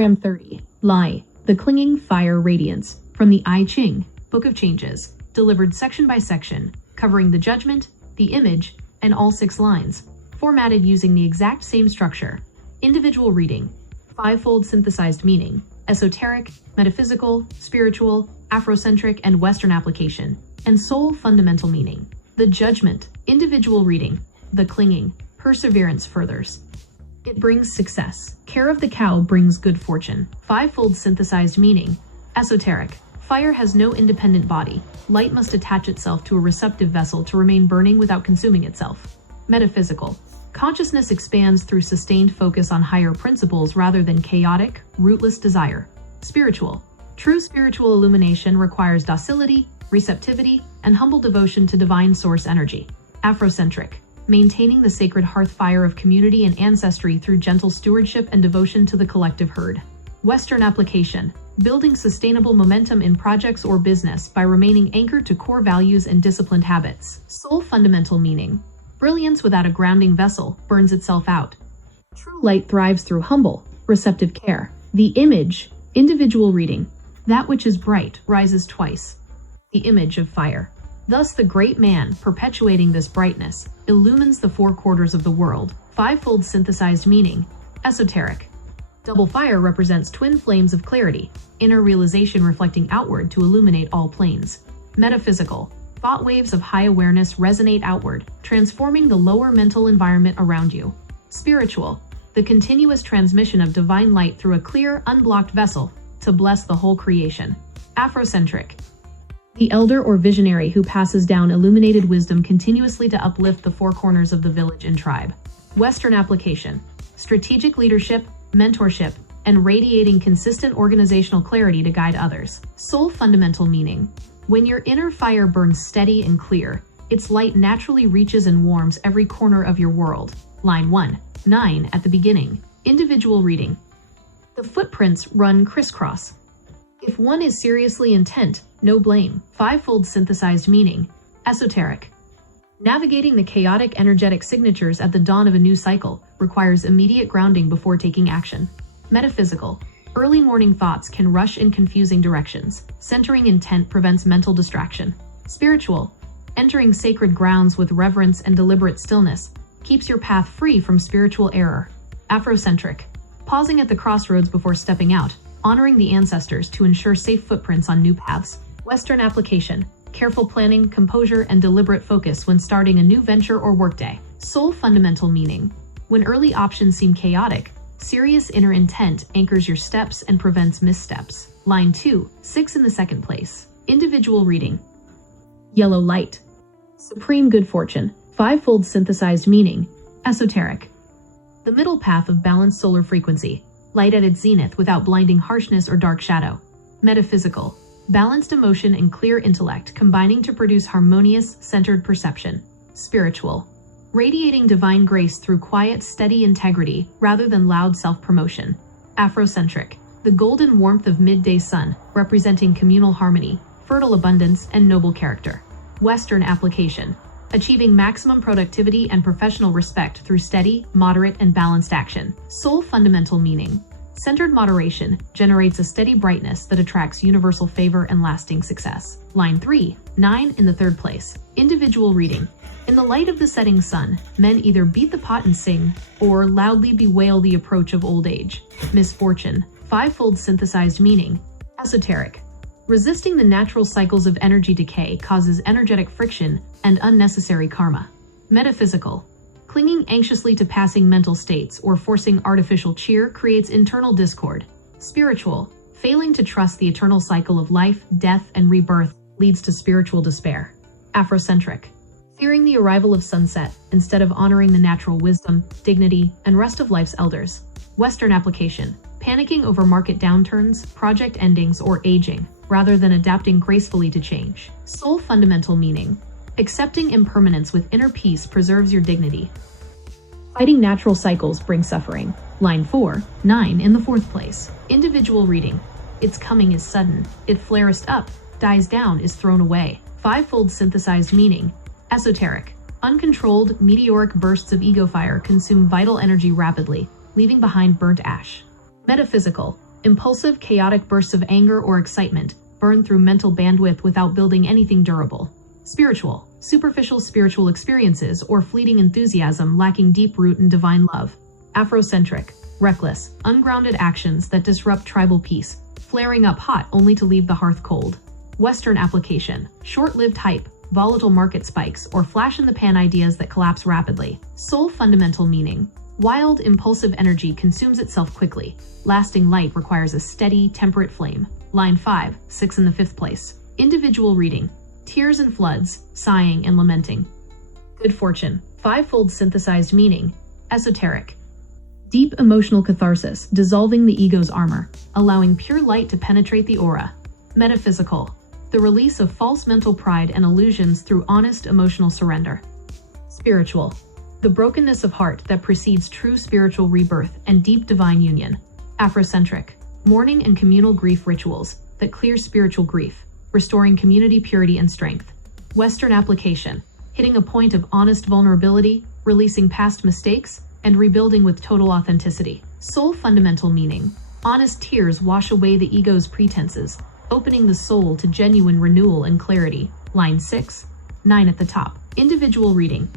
30. Lie. The clinging fire radiance. From the I Ching, Book of Changes, delivered section by section, covering the judgment, the image, and all 6 lines, formatted using the exact same structure. Individual reading. 5-fold synthesized meaning. Esoteric, metaphysical, spiritual, Afrocentric, and Western application. And soul fundamental meaning. The judgment. Individual reading. The clinging. Perseverance furthers. It brings success. Care of the cow brings good fortune. 5-fold synthesized meaning. Esoteric. Fire has no independent body. Light must attach itself to a receptive vessel to remain burning without consuming itself. Metaphysical. Consciousness expands through sustained focus on higher principles rather than chaotic, rootless desire. Spiritual. True spiritual illumination requires docility, receptivity, and humble devotion to divine source energy. Afrocentric. Maintaining the sacred hearth fire of community and ancestry through gentle stewardship and devotion to the collective herd. Western application. Building sustainable momentum in projects or business by remaining anchored to core values and disciplined habits. Soul fundamental meaning. Brilliance without a grounding vessel burns itself out. True light thrives through humble, receptive care. The image. Individual reading. That which is bright rises twice. The image of fire. Thus the great man, perpetuating this brightness, illumines the 4 quarters of the world. 5-fold synthesized meaning. Esoteric. Double fire represents twin flames of clarity, inner realization reflecting outward to illuminate all planes. Metaphysical. Thought waves of high awareness resonate outward, transforming the lower mental environment around you. Spiritual. The continuous transmission of divine light through a clear, unblocked vessel to bless the whole creation. Afrocentric. The elder or visionary who passes down illuminated wisdom continuously to uplift the 4 corners of the village and tribe. Western application. Strategic leadership, mentorship, and radiating consistent organizational clarity to guide others. Soul fundamental meaning. When your inner fire burns steady and clear, its light naturally reaches and warms every corner of your world. Line 1. 9 at the beginning. Individual reading. The footprints run crisscross. If one is seriously intent, no blame. 5-fold synthesized meaning. Esoteric. Navigating the chaotic energetic signatures at the dawn of a new cycle requires immediate grounding before taking action. Metaphysical. Early morning thoughts can rush in confusing directions. Centering intent prevents mental distraction. Spiritual. Entering sacred grounds with reverence and deliberate stillness keeps your path free from spiritual error. Afrocentric. Pausing at the crossroads before stepping out, honoring the ancestors to ensure safe footprints on new paths. Western application. Careful planning, composure, and deliberate focus when starting a new venture or workday. Soul fundamental meaning. When early options seem chaotic, serious inner intent anchors your steps and prevents missteps. Line 2. 6 in the second place. Individual reading. Yellow light. Supreme good fortune. 5-fold synthesized meaning. Esoteric. The middle path of balanced solar frequency. Light at its zenith without blinding harshness or dark shadow. Metaphysical. Balanced emotion and clear intellect combining to produce harmonious, centered perception. Spiritual. Radiating divine grace through quiet, steady integrity rather than loud self-promotion. Afrocentric. The golden warmth of midday sun, representing communal harmony, fertile abundance, and noble character. Western application. Achieving maximum productivity and professional respect through steady, moderate, and balanced action. Soul fundamental meaning. Centered moderation generates a steady brightness that attracts universal favor and lasting success. Line 3. 9 in the third place. Individual reading. In the light of the setting sun, men either beat the pot and sing, or loudly bewail the approach of old age. Misfortune. 5-fold synthesized meaning. Esoteric. Resisting the natural cycles of energy decay causes energetic friction and unnecessary karma. Metaphysical. Clinging anxiously to passing mental states or forcing artificial cheer creates internal discord. Spiritual. Failing to trust the eternal cycle of life, death, and rebirth leads to spiritual despair. Afrocentric. Fearing the arrival of sunset instead of honoring the natural wisdom, dignity, and rest of life's elders. Western application. Panicking over market downturns, project endings, or aging, rather than adapting gracefully to change. Soul fundamental meaning. Accepting impermanence with inner peace preserves your dignity. Fighting natural cycles brings suffering. Line 4. 9 in the fourth place. Individual reading. Its coming is sudden. It flarest up, dies down, is thrown away. 5-fold synthesized meaning. Esoteric. Uncontrolled, meteoric bursts of ego fire consume vital energy rapidly, leaving behind burnt ash. Metaphysical. Impulsive, chaotic bursts of anger or excitement burn through mental bandwidth without building anything durable. Spiritual, superficial spiritual experiences or fleeting enthusiasm lacking deep root in divine love. Afrocentric, reckless, ungrounded actions that disrupt tribal peace, flaring up hot only to leave the hearth cold. Western application, short-lived hype, volatile market spikes, or flash-in-the-pan ideas that collapse rapidly. Soul fundamental meaning. Wild, impulsive energy consumes itself quickly. Lasting light requires a steady, temperate flame. Line 5, 6 in the 5th place. Individual reading. Tears and floods, sighing and lamenting. Good fortune. Fivefold synthesized meaning. Esoteric. Deep emotional catharsis, dissolving the ego's armor, allowing pure light to penetrate the aura. Metaphysical. The release of false mental pride and illusions through honest emotional surrender. Spiritual. The brokenness of heart that precedes true spiritual rebirth and deep divine union. Afrocentric. Mourning and communal grief rituals that clear spiritual grief, restoring community purity and strength. Western application. Hitting a point of honest vulnerability, releasing past mistakes, and rebuilding with total authenticity. Soul fundamental meaning. Honest tears wash away the ego's pretenses, opening the soul to genuine renewal and clarity. Line 6, 9 at the top. Individual reading.